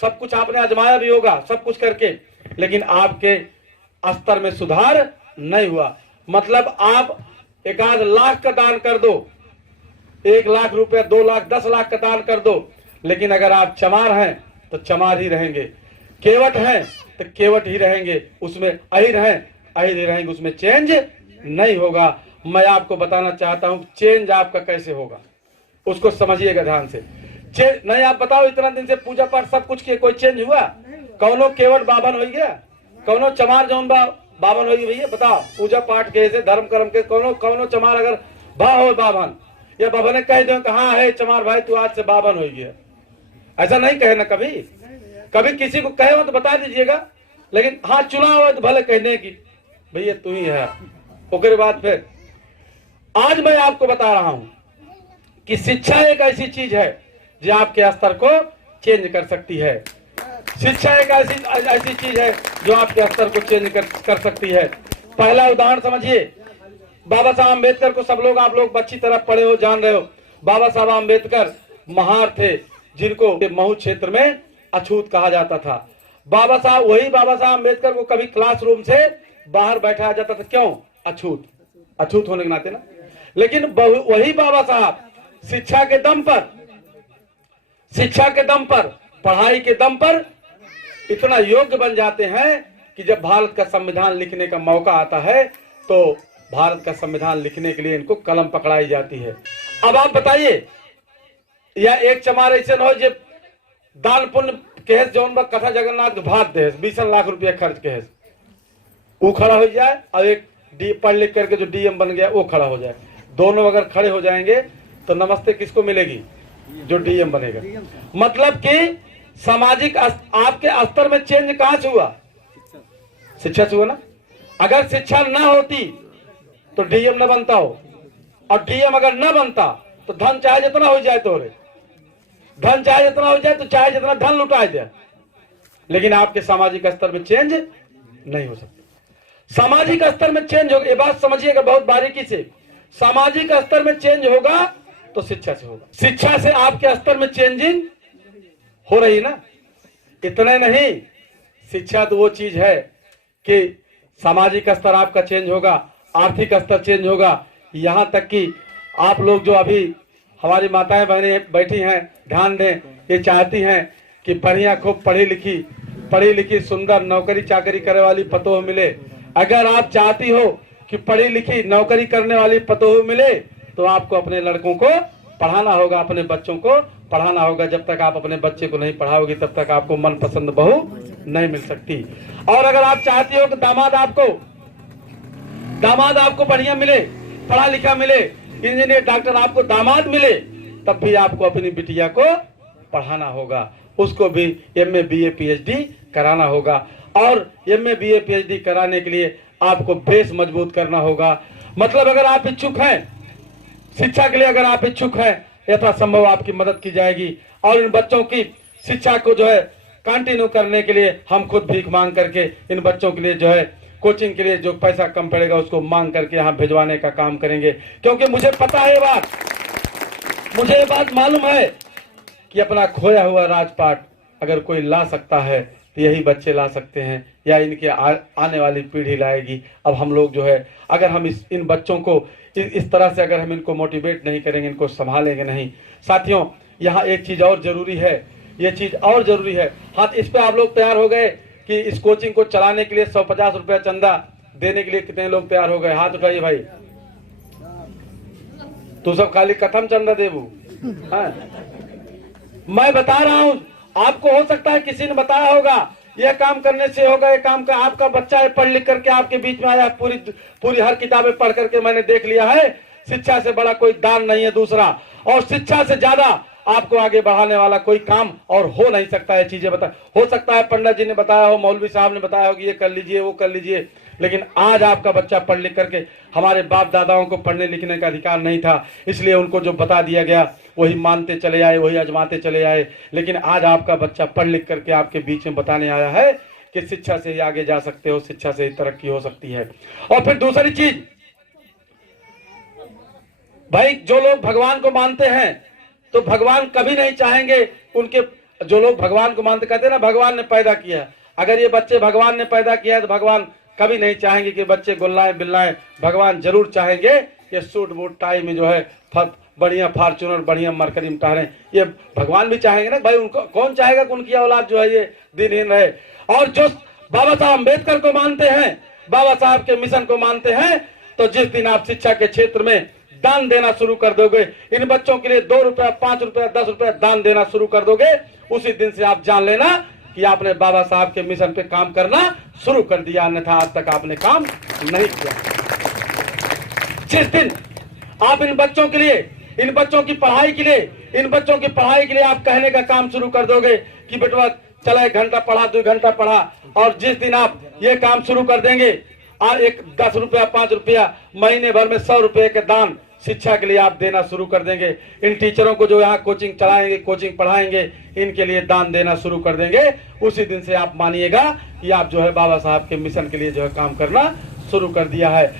सब कुछ आपने आजमाया भी होगा सब कुछ करके, लेकिन आपके स्तर में सुधार नहीं हुआ। मतलब आप 1 लाख का दान कर दो, 1 लाख रुपया, 2 लाख, 10 लाख का दान कर दो, लेकिन अगर आप चमार हैं तो चमार ही रहेंगे, केवट हैं तो केवट ही रहेंगे, उसमें अहिर हैं अहिर ही रहेंगे, उसमें चेंज नहीं होगा। मैं आपको बताना चाहता हूं चेंज आपका कैसे होगा, उसको समझिएगा ध्यान से। चेंज नहीं, आप बताओ इतना दिन से पूजा पाठ सब कुछ किए, कोई चेंज हुआ? कौनो केवट बाबन हो गया? कौनो चमार जौन बाबन हो गई? भैया बताओ, पूजा पाठ के से धर्म कर्म के कौनो चमार अगर बा हो बाबन या बाबा ने कह दो कहाँ है चमार भाई तू आज से बाबन हो गया, ऐसा नहीं कहे ना कभी। कभी किसी को कहे हो तो बता दीजिएगा, लेकिन हाँ चुनाव है तो भले कहने की भैया तू ही है। उसके बाद फिर आज मैं आपको बता रहा हूं कि शिक्षा एक ऐसी चीज है जो आपके स्तर को चेंज कर सकती है। शिक्षा एक ऐसी चीज है जो आपके स्तर को चेंज कर सकती है। पहला उदाहरण समझिए, बाबा साहब अम्बेडकर को सब लोग आप लोग अच्छी तरह पढ़े हो, जान रहे हो। बाबा साहब अम्बेडकर महार थे जिनको महू क्षेत्र में अछूत कहा जाता था। बाबा साहब अम्बेडकर को कभी क्लासरूम से बाहर बैठाया जाता था, क्यों? अछूत होने के नाते ना। लेकिन वही बाबा साहब शिक्षा के दम पर, पढ़ाई के दम पर इतना योग्य बन जाते हैं कि जब भारत का संविधान लिखने का मौका आता है तो भारत का संविधान लिखने के लिए इनको कलम पकड़ाई जाती है। अब आप बताइए, या एक चमार ऐसे न हो जो दान पुण्य केस जौन कथा जगन्नाथ के भाग दे 20 लाख रुपया खर्च के वो खड़ा हो जाए, और एक पढ़ लिख करके जो डीएम बन गया वो खड़ा हो जाए। दोनों अगर खड़े हो जाएंगे तो नमस्ते किसको मिलेगी? जो डीएम बनेगा। मतलब कि सामाजिक आपके स्तर में चेंज कहां से हुआ? शिक्षा से हुआ ना। अगर शिक्षा ना होती तो डीएम न बनता हो, और डीएम अगर न बनता तो धन चाहे जितना हो जाए धन चाहे जितना हो जाए तो चाहे जितना धन लुटाए जाए, लेकिन आपके सामाजिक स्तर में चेंज नहीं हो सकता। सामाजिक स्तर में चेंज होगा, ये बात समझिएगा बहुत बारीकी से। सामाजिक स्तर में चेंज होगा तो शिक्षा से होगा। शिक्षा से आपके स्तर में चेंजिंग हो रही ना। इतने नहीं, शिक्षा तो वो चीज है कि सामाजिक स्तर आपका चेंज होगा, आर्थिक स्तर चेंज होगा। यहां तक कि आप लोग जो अभी हमारी माताएं बहनें बैठी हैं, ध्यान दें, ये चाहती हैं कि बढ़िया खूब पढ़ी लिखी सुंदर नौकरी चाकरी करने वाली पतोह मिले। अगर आप चाहती हो कि पढ़ी लिखी नौकरी करने वाली पतोह मिले तो आपको अपने लड़कों को पढ़ाना होगा, अपने बच्चों को पढ़ाना होगा। जब तक आप अपने बच्चे को नहीं पढ़ाओगे तब तक आपको मनपसंद बहू नहीं मिल सकती। और अगर आप चाहती हो कि दामाद आपको बढ़िया मिले, पढ़ा लिखा मिले, इंजीनियर डॉक्टर आपको दामाद मिले, तब भी आपको अपनी बिटिया को पढ़ाना होगा, उसको भी एमए बीए पीएचडी कराना होगा। और एमए बीए पीएचडी कराने के लिए आपको बेस मजबूत करना होगा। मतलब अगर आप इच्छुक हैं शिक्षा के लिए, अगर आप इच्छुक हैं, यथासंभव आपकी मदद की जाएगी। और इन बच्चों की शिक्षा को जो है कंटिन्यू करने के लिए हम खुद भीख मांग करके इन बच्चों के लिए जो है कोचिंग के लिए जो पैसा कम पड़ेगा उसको मांग करके यहाँ भिजवाने का काम करेंगे। क्योंकि मुझे पता है मुझे ये बात मालूम है कि अपना खोया हुआ राजपाट अगर कोई ला सकता है तो यही बच्चे ला सकते हैं, या इनके आने वाली पीढ़ी लाएगी। अब हम लोग जो है अगर हम इन बच्चों को इस तरह से अगर हम इनको मोटिवेट नहीं करेंगे, इनको संभालेंगे नहीं। साथियों, यहाँ एक चीज और जरूरी है, ये चीज और जरूरी है। हाँ, इस पे आप लोग तैयार हो गए कि इस कोचिंग को चलाने के लिए 150 रुपया चंदा देने के लिए कितने लोग तैयार हो गए? हाथ उठाइए भाई। तू सब खाली कथम चंदा देबू? मैं बता रहा हूं आपको, हो सकता है किसी ने बताया होगा यह काम करने से होगा, ये काम का आपका बच्चा है पढ़ लिख करके आपके बीच में आया, पूरी हर किताबें पढ़ करके मैंने देख लिया है। शिक्षा से बड़ा कोई दान नहीं है दूसरा, और शिक्षा से ज्यादा आपको आगे बढ़ाने वाला कोई काम और हो नहीं सकता है। चीजें बता हो सकता है पंडित जी ने बताया हो, मौलवी साहब ने बताया हो कि ये कर लीजिए वो कर लीजिए, लेकिन आज आपका बच्चा पढ़ लिख करके, हमारे बाप दादाओं को पढ़ने लिखने का अधिकार नहीं था, इसलिए उनको जो बता दिया गया वही मानते चले आए, वही आजमाते चले आए। लेकिन आज आपका बच्चा पढ़ लिख करके आपके बीच में बताने आया है कि शिक्षा से ही आगे जा सकते हो, शिक्षा से ही तरक्की हो सकती है। और फिर दूसरी चीज भाई, जो लोग भगवान को मानते हैं तो भगवान कभी नहीं चाहेंगे उनके जो लोग भगवान को मानते, कहते हैं ना भगवान ने पैदा किया, अगर ये बच्चे भगवान ने पैदा किया है तो भगवान कभी नहीं चाहेंगे कि बच्चे गुल्लाएं बिल्लाएं। भगवान जरूर चाहेंगे ये सूट बूट टाई में जो है बढ़िया फॉर्च्यूनर बढ़िया मरकरी में टहरें। ये भगवान भी चाहेंगे ना भाई, उनको कौन चाहेगा कि उनकी औलाद जो है ये दिनहीन रहे। और जो बाबा साहब अम्बेडकर को मानते हैं, बाबा साहब के मिशन को मानते हैं, तो जिस दिन आप शिक्षा के क्षेत्र में दान देना शुरू कर दोगे, इन बच्चों के लिए 2 रुपया 5 रुपया 10 रुपया दान देना शुरू कर दोगे, उसी दिन से आप जान लेना कि आपने बाबा साहब के मिशन पे काम करना शुरू कर दिया, अन्यथा आज तक आपने काम नहीं किया। जिस दिन आप इन बच्चों के लिए, इन बच्चों की पढ़ाई के लिए, इन बच्चों की पढ़ाई के लिए आप कहने का काम शुरू कर दोगे कि बेटवा चला 1 घंटा पढ़ा 2 घंटा पढ़ा, और जिस दिन आप ये काम शुरू कर देंगे और एक 10 रुपया 5 रुपया महीने भर में 100 रुपये के दान शिक्षा के लिए आप देना शुरू कर देंगे, इन टीचरों को जो यहाँ कोचिंग चलाएंगे, कोचिंग पढ़ाएंगे, इनके लिए दान देना शुरू कर देंगे, उसी दिन से आप मानिएगा कि आप जो है बाबा साहब के मिशन के लिए जो है काम करना शुरू कर दिया है।